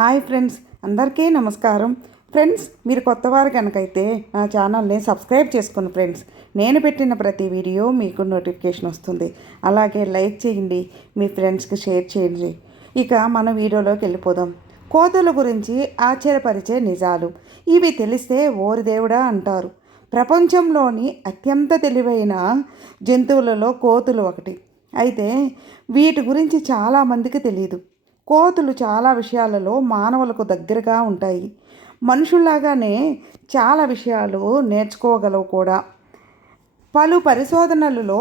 Hi friends అందరికీ నమస్కారం. Friends మీరు కొత్తవారు కనుకైతే నా ఛానల్ని సబ్స్క్రైబ్ చేసుకోండి ఫ్రెండ్స్. నేను పెట్టిన ప్రతి వీడియో మీకు నోటిఫికేషన్ వస్తుంది. అలాగే లైక్ చేయండి మీ ఫ్రెండ్స్కి షేర్ చేయండి. ఇక మన వీడియోలోకి వెళ్ళిపోదాం. కోతుల గురించి ఆశ్చర్యపరిచే నిజాలు. ఇవి తెలిస్తే ఓరి దేవుడా అంటారు. ప్రపంచంలోని అత్యంత తెలివైన జంతువులలో కోతులు ఒకటి. అయితే వీటి గురించి చాలామందికి తెలియదు కోతులు చాలా విషయాలలో మానవులకు దగ్గరగా ఉంటాయి. మనుషుల్లాగానే చాలా విషయాలు నేర్చుకోగలవు కూడా. పలు పరిశోధనలలో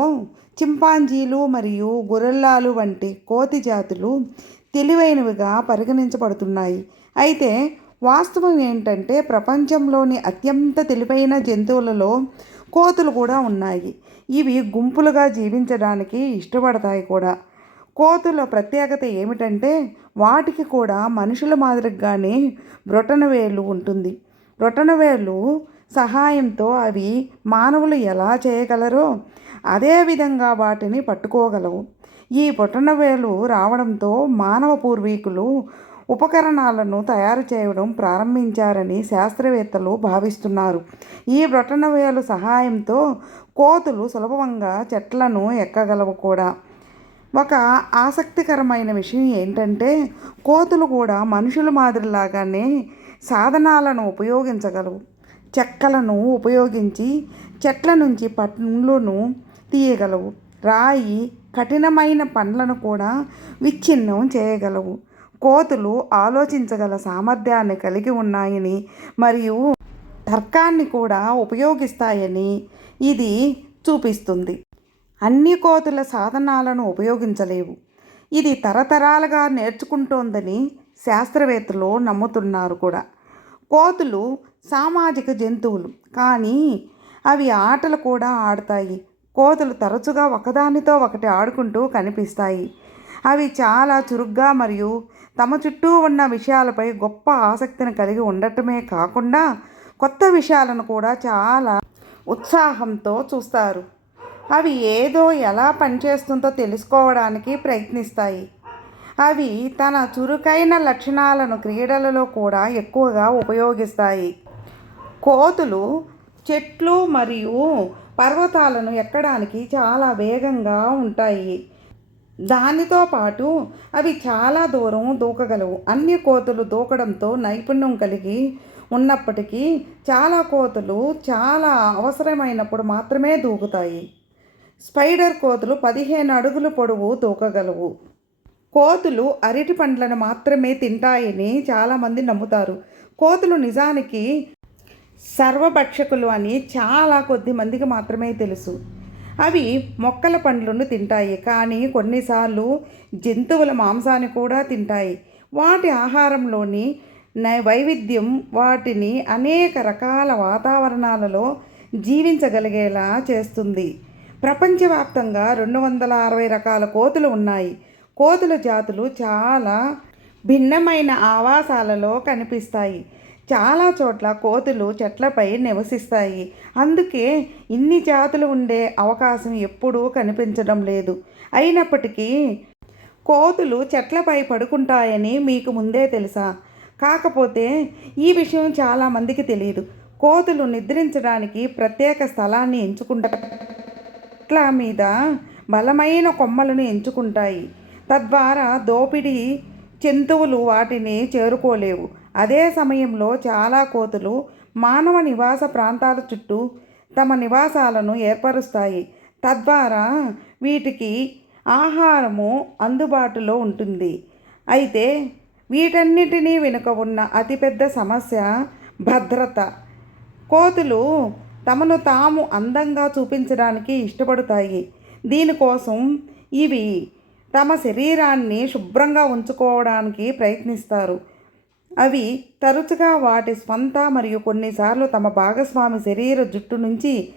చింపాంజీలు మరియు గొరెల్లాలు వంటి కోతి జాతులు తెలివైనవిగా పరిగణించబడుతున్నాయి. అయితే వాస్తవం ఏంటంటే ప్రపంచంలోని అత్యంత తెలివైన జంతువులలో కోతులు కూడా ఉన్నాయి. ఇవి గుంపులుగా జీవించడానికి ఇష్టపడతాయి కూడా. కోతుల ప్రత్యేకత ఏమిటంటే వాటికి కూడా మనుషుల మాదిరిగానే బ్రొటనవేలు ఉంటుంది. బ్రొటనవేలు సహాయంతో అవి మానవులు ఎలా చేయగలరో అదేవిధంగా వాటిని పట్టుకోగలవు. ఈ బొటనవేలు రావడంతో మానవ పూర్వీకులు ఉపకరణాలను తయారు చేయడం ప్రారంభించారని శాస్త్రవేత్తలు భావిస్తున్నారు. ఈ బ్రొటనవేలు సహాయంతో కోతులు సులభంగా చెట్లను ఎక్కగలవు కూడా. ఒక ఆసక్తికరమైన విషయం ఏంటంటే కోతులు కూడా మనుషుల మాదిరిలాగానే సాధనాలను ఉపయోగించగలవు. చెక్కలను ఉపయోగించి చెట్ల నుంచి పండ్లను తీయగలవు. రాయి కఠినమైన పండ్లను కూడా విచ్ఛిన్నం చేయగలవు. కోతులు ఆలోచించగల సామర్థ్యాన్ని కలిగి ఉన్నాయని మరియు తర్కాన్ని కూడా ఉపయోగిస్తాయని ఇది చూపిస్తుంది. అన్ని కోతుల సాధనాలను ఉపయోగించలేవు. ఇది తరతరాలుగా నేర్చుకుంటోందని శాస్త్రవేత్తలు నమ్ముతున్నారు కూడా. కోతులు సామాజిక జంతువులు కానీ అవి ఆటలు కూడా ఆడతాయి. కోతులు తరచుగా ఒకదానితో ఒకటి ఆడుకుంటూ కనిపిస్తాయి. అవి చాలా చురుగ్గా మరియు తమ చుట్టూ ఉన్న విషయాలపై గొప్ప ఆసక్తిని కలిగి ఉండటమే కాకుండా కొత్త విషయాలను కూడా చాలా ఉత్సాహంతో చూస్తారు. అవి ఏదో ఎలా పనిచేస్తుందో తెలుసుకోవడానికి ప్రయత్నిస్తాయి. అవి తన చురుకైన లక్షణాలను క్రీడలలో కూడా ఎక్కువగా ఉపయోగిస్తాయి. కోతులు చెట్లు మరియు పర్వతాలను ఎక్కడానికి చాలా వేగంగా ఉంటాయి. దానితో పాటు అవి చాలా దూరం దూకగలవు. అన్ని కోతులు దూకడంతో నైపుణ్యం కలిగి ఉన్నప్పటికీ చాలా కోతులు చాలా అవసరమైనప్పుడు మాత్రమే దూకుతాయి. స్పైడర్ కోతులు పదిహేను అడుగులు పొడవు దూకగలవు కోతులు అరటి పండ్లను మాత్రమే తింటాయని చాలామంది నమ్ముతారు. కోతులు నిజానికి సర్వభక్షకులు అని చాలా కొద్ది మందికి మాత్రమే తెలుసు. అవి మొక్కల పండ్లను తింటాయి. కానీ కొన్నిసార్లు జంతువుల మాంసాన్ని కూడా తింటాయి. వాటి ఆహారంలోని వైవిధ్యం వాటిని అనేక రకాల వాతావరణాలలో జీవించగలిగేలా చేస్తుంది. ప్రపంచవ్యాప్తంగా రెండు వందల అరవై రకాల కోతులు ఉన్నాయి. కోతుల జాతులు చాలా భిన్నమైన ఆవాసాలలో కనిపిస్తాయి. చాలా చోట్ల కోతులు చెట్లపై నివసిస్తాయి. అందుకే ఇన్ని జాతులు ఉండే అవకాశం ఎప్పుడూ కనిపించడం లేదు. అయినప్పటికీ కోతులు చెట్లపై పడుకుంటాయని మీకు ముందే తెలుసా? కాకపోతే ఈ విషయం చాలామందికి తెలియదు కోతులు నిద్రించడానికి ప్రత్యేక స్థలాన్ని ఎంచుకుంటారు చెట్ల మీద బలమైన కొమ్మలను ఎంచుకుంటాయి. తద్వారా దోపిడీ జంతువులు వాటిని చేరుకోలేవు. అదే సమయంలో చాలా కోతులు మానవ నివాస ప్రాంతాల చుట్టూ తమ నివాసాలను ఏర్పరుస్తాయి. తద్వారా వీటికి ఆహారము అందుబాటులో ఉంటుంది. అయితే వీటన్నిటినీ వెనుక ఉన్న అతిపెద్ద సమస్య భద్రత. కోతులు తమను తాము అందంగా చూపించడానికి ఇష్టపడతాయి. దీనికోసం ఇవి తమ శరీరాన్ని శుభ్రంగా ఉంచుకోవడానికి ప్రయత్నిస్తారు. అవి తరచుగా వాటి స్వంత మరియు కొన్నిసార్లు తమ భాగస్వామి శరీర జుట్టు నుంచి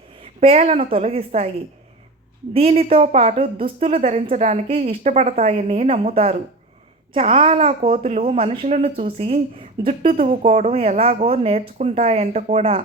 పేలను తొలగిస్తాయి. దీనితో పాటు దుస్తులు ధరించడానికి ఇష్టపడతాయని నమ్ముతారు. చాలా కోతులు మనుషులను చూసి జుట్టు తువ్వుకోవడం ఎలాగో నేర్చుకుంటాయంట కూడా.